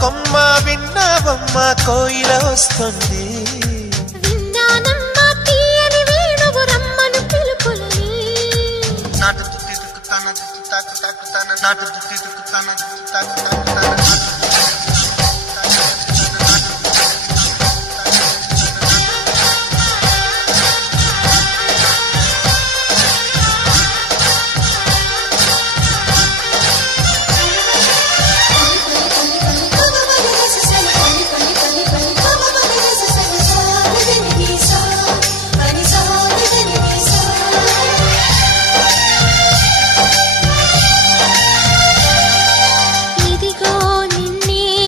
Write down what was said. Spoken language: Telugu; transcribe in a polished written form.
కొమ్మ విన్నావమ్మ కోయిల వస్తుంది విన్నానమ్మా తీయని వేణువు రమ్మను పిలుపులని నాటు తుత్తి తుక్కుతాన తుత్తాకు తాకుతాన నాటు తుత్తి తుక్కుతాన